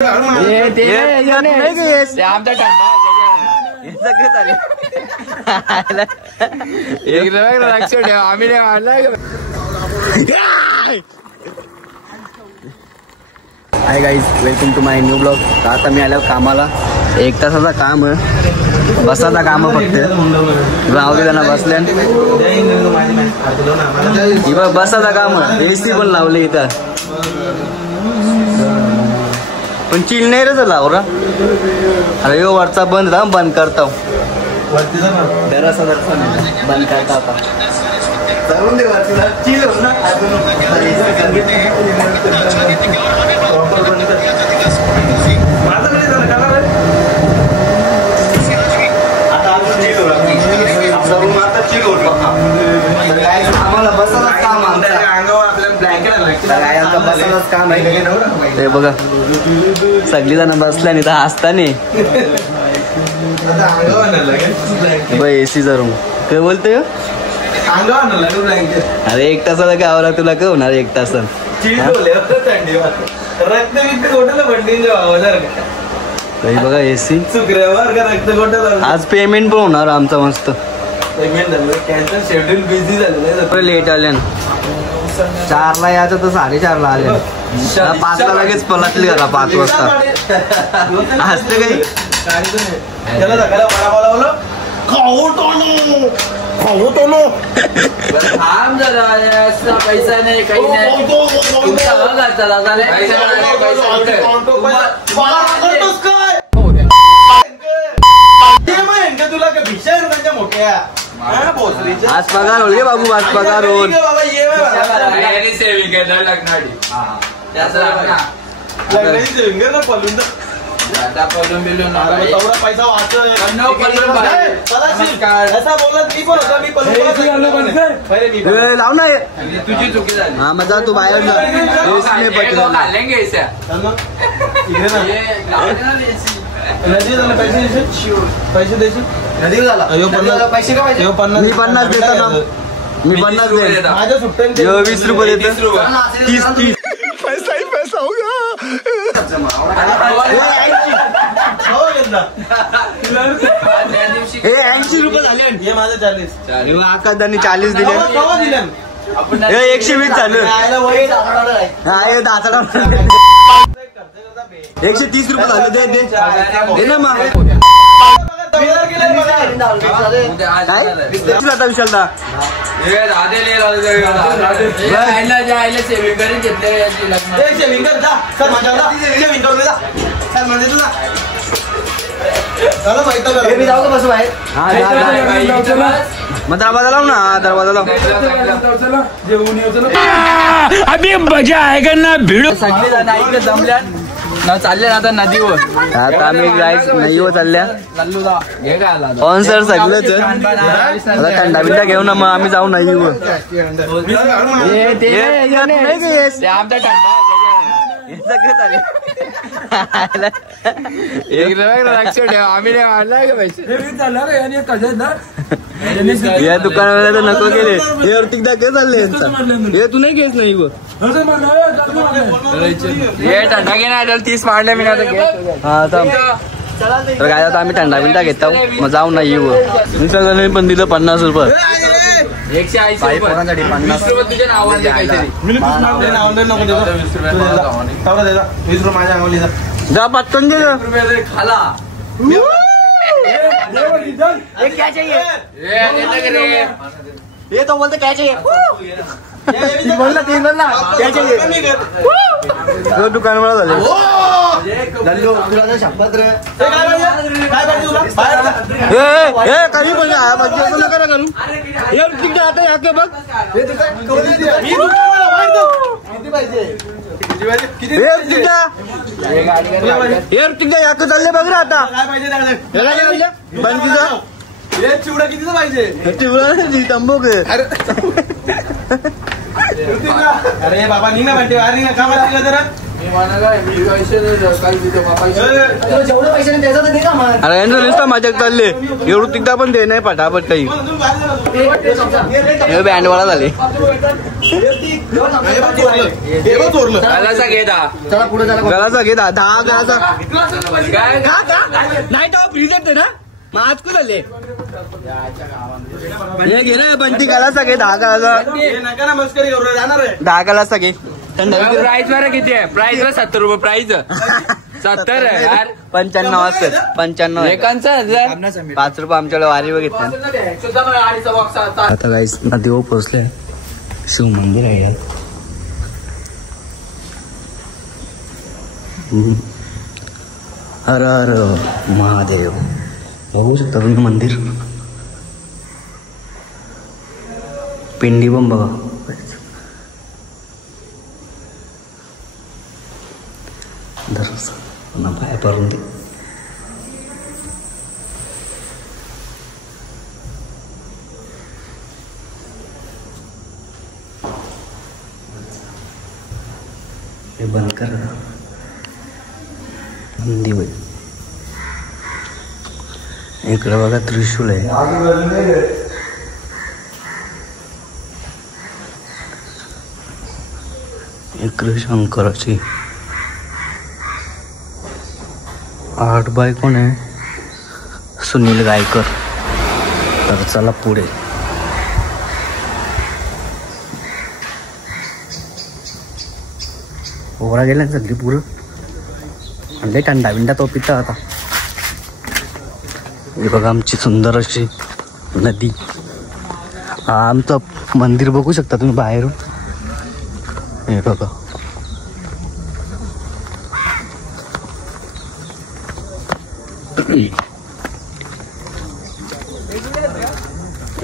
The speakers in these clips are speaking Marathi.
आम्ही hi guys, welcome to my new blog. आता मी आलो कामाला. 1 तासाचा काम आहे, बसाचा काम आहे फक्त. राहू दे त्यांना बसल्या. बसाचा काम आहे. एसी पण लावले इथं, पण चिल नाही रे झाला ओरा. अरे यो वरचा बंद था, बंद करता बंद करता आता. चिल हो ना आम्हाला बसायलाच काम आहे. ते बघा सगळी जण बसल्या नाही तर हसताना एसीचा रूम. काय बोलतोय? अरे 1 तासाला काय आवरा तुला काय होणार 1 तासात? बघा एसी. आज पेमेंट पण होणार आमचं मस्त. लेट आले 4ला यायचं तर 4:30ला आले. 5ला लगेच पलटली घरा 5 वाजता. हसते काही पैसा नाही काही नाही. तुला का भिक्षा रुपयांच्या मोठ्या आज पगार होईल बाबू, आज पगार होईल. सेविंग लागणार पलून बिलून पैसा लाव ना. तुझी चुकी झाली. हा मजा तू बाहेर पैसे द्यायचे. मी 50 देतो ना. मी 50 दे. माझ्या सुट्ट्या 20 रुपये देतो. 30 पैसा ही पैसा होगा. हे 80 रुपये झाले. हे माझं 40. आकाशाने 40 दिले. 120 झालं. हा हे 130 रुपये झाले. दे ना मग. आता विशालदा मग दरवाजा लाव ना. दरवाजा लाव. अभी मजा आएगा ना. भिडो सगळे जण ऐकत जमल्या ना, चालले ना आता नदीवर. आता आम्ही नदीवर चालल्या. ऑन सर सगळंच थंडा बिंडा घेऊ ना. मग आम्ही जाऊ नदीवर. या दुकानाला तर नको गेले. हे अर्तिकदा काय चालले. हे तू नाही घेस नाही. हे थंडा घे ना. 30 मारल्या मी. हा तर काय आता आम्ही थंडा बिंडा घेतो. मग जाऊ ना येऊ. मी सगळ्यांनी पण दिलं 50 रुपये. 180 पोरांसाठी 50 रुपये तुझ्या नावाने काहीतरी. 20 रुपये माझ्या अंगवली जा पटकन दे. खाला ये तो बोलते क्या चाहिए. बोलना 3 बोलना क्या चाहिए. दुकान वाला झाले. शपथ रे काही पण नका करू. तिकडे आता याके बघ. तिकडे याके चालले बघ रे. आता चिवडा कितीचा पाहिजे. चिवडा तंबूक. अरे बाबा निघा म्हणते. अरे का जरा अरे यांचं नुसतं माझ्या चालले एवढं तिकदा पण दे नाही पटापट काही बँडवाला झाले गलाचा घे 10 गलाचा नाही तो फ्रीज येते ना मग आज कुठं झाले घे रे बंटी गलाचा घे 10 गलाचा घे प्राइस बरं किती आहे प्राइस 70 रुपये प्राइस 70 आहे यार 95 असत 95 एकांचा 5 रुपये आमच्याकडे वारी बघितलं आता गाईस नदीवर पोहोचले शिव मंदिर आहे यार हर हर महादेव बघू शकता तुम्ही मंदिर पिंडी पण बघा दर्शन पाय पडून ते हे बंद कर मंदी बाई इकडे बघा त्रिशूल आहे इकडे शंकराची 8 बाय कोण आहे सुनील गायकर तर चला पुढे ओरा गेला सगळी पुरं म्हणजे टंडा बिंडा तो पिता आता हे बघा आमची सुंदर अशी नदी हा आमचं मंदिर बघू शकता तुम्ही बाहेरून हे बघा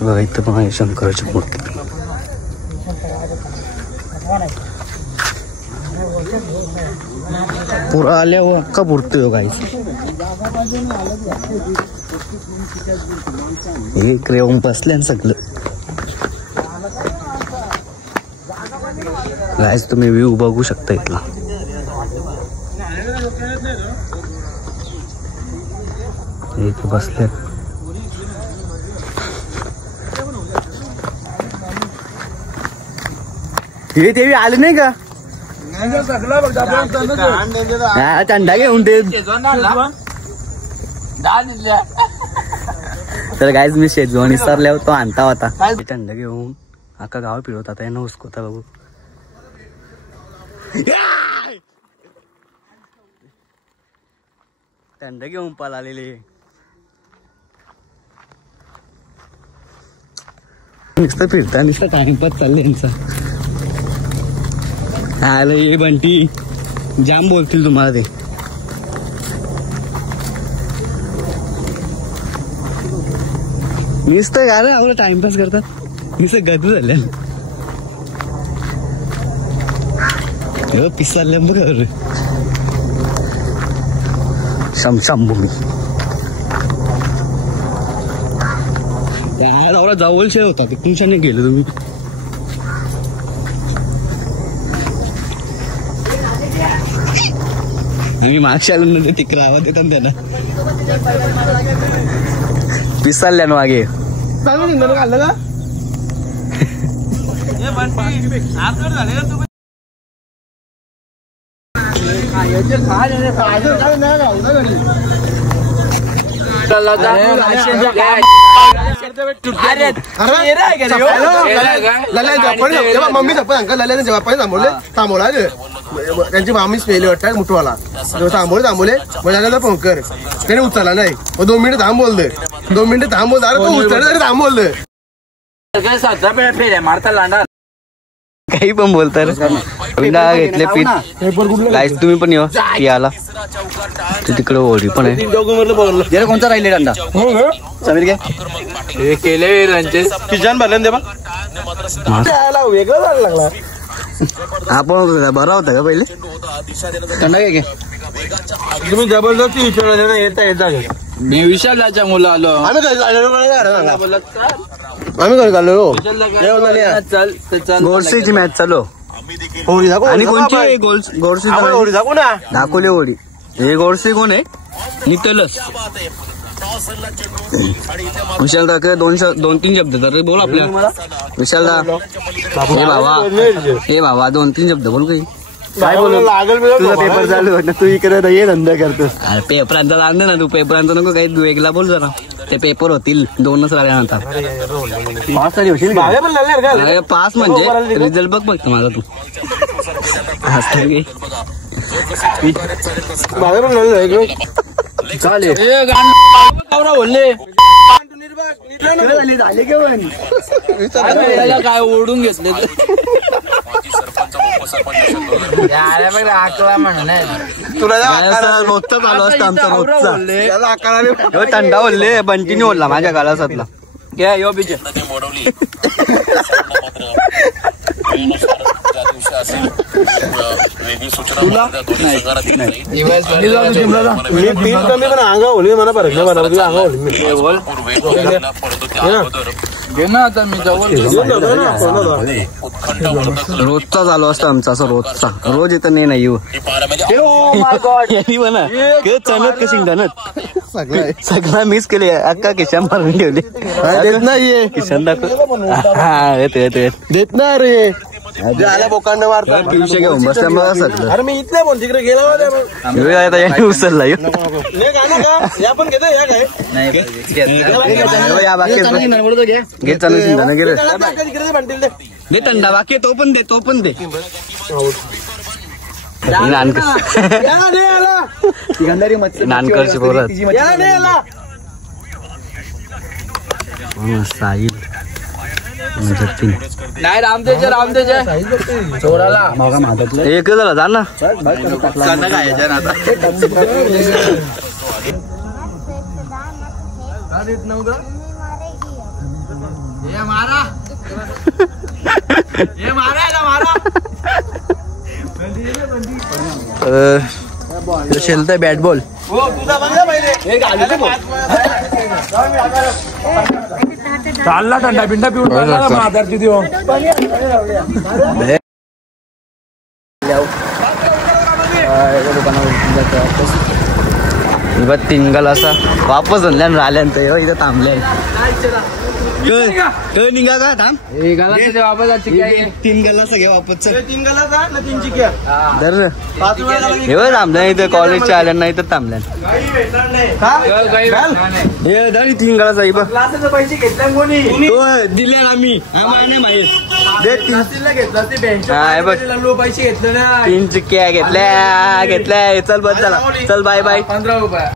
बघा इथं पण आहे शंकराची मूर्ती पुरा आल्यावर अक्का पुरतोय गाईस इकडे येऊन बसले सगळं गाईस तुम्ही व्ह्यू बघू शकता इथला इथे बसले हे देवी आले नाही का थंडा घेऊन ते तर गाईज मी शेजवान विसरल्यावर तो आणता होता थंडा घेऊन अख्खा गाव फिरवत आता यांना हुसकोता बाबू थंड घेऊन पळालेले नुसतं फिरता नुसतं टाइमपास चाललंय यांचा आलं ये बंटी जाम बोलतील तुम्हाला ते नुसतं काय आवडं टाइमपास करतात नुसतं गद झाल्या पिस चालल्या बघ शमशामभूमी आवडा जवळशे होता ते तुमच्याने गेलो तुम्ही आम्ही मागच्या आलो ना तिकडे आवाज येतात त्यांना पिस चालल्या ना मागे खाल्लं का मम्मी जेव्हा थांबवला त्यांची मामी स्मेली वाटत मुठवाला थांबवले मग फोन कर त्याने उचलला नाही मग 2 मिनिटं थांबवलं 2 मिनिटं थांबवलं अरे उचललं तरी थांबवलं 17 फेऱ्या मारता लांडा काही पण बोलतात घेतले पीठ गाईस तुम्ही पण याला तिकडे होळी पण आहे कोणता राहिले दांडा समीर घ्या हे केले किचन भरलं दे वेगळं जायला लागला आपण बरा होता का पहिले थंडा घे तुम्ही जबरदस्ती विचारलं येता मी विशालाच्या मुलं आलो आम्ही घरी चाललो गोडसेची मॅच चालू होळी दाखव आणि कोणची गोडशी होळी दाखव ना. दाखवले होळी. हे गोडसे कोण आहे? नितलस. विशाल दा 2-3 शब्द तर बोल आपल्या. विशाल दा हे बाबा 2-3 शब्द बोल काही. काय बोलू लागल तुझा पेपर चालू ना, तू इकडे ये धंदा करतो. अरे पेपरांचा लागलं ना, तू पेपरांचा नको काही वेगळा बोल जरा. ते पेपर होतील 2च राहिल्या नंतर. अरे पास म्हणजे रिझल्ट बघ फक्त माझा तू. चालेल काय ओढून घेतले तुला रोजचा चालू असतं आमचा रोजचा. थंडा बोलले बंटीने बोलला माझ्या गालासातला. घ्या यो बीचे कमी पण अंगा होली मला फरक नाही बनवली. अंगा होली घे ना आता मी जवळ रोजचा चालू असतो आमचा, असं रोजचा. रोज येतं नाही येऊ म्हणा चणत कशी धनत सगळा मिस केले. अक्का किशन मारून ठेवले. देत नाहीये किशन दाखव. हा येते देत नाही रे. आला बोकांड मारता 300 घेऊन बसल्या मग सगळं. अरे मी इथल्या बोल तिकडे गेला उचलला या पण घेतो या काय घे चालू शिंदा गेले तिकडे म्हणतील ते. दे थंडा बाकी तो पण दे नानकरची पोरत साहिल नाही रामदेचे चोराला एक झाला जा ना. खेळतोय बॅट बॉल. चालला थंडा पिंडा पिऊन म्हातारची देऊ. तिंगल असा वापस आणल्यान राहिल्यानंतर इथं थांबले. निघा का थांब वापस तीन गल्ला सगळे वापस 3 गला जा ना 3 चिक्या दर हे थांबल्या इथं कॉलेजच्या आल्या इथं थांबल्या. हे 3 गला साहेब पैसे घेतले कोणी दिले आम्ही घेतला पैसे घेतले ना. 3 चिक्क्या घेतल्या चल बस झाला. चल बाय बाय. 15 रुपये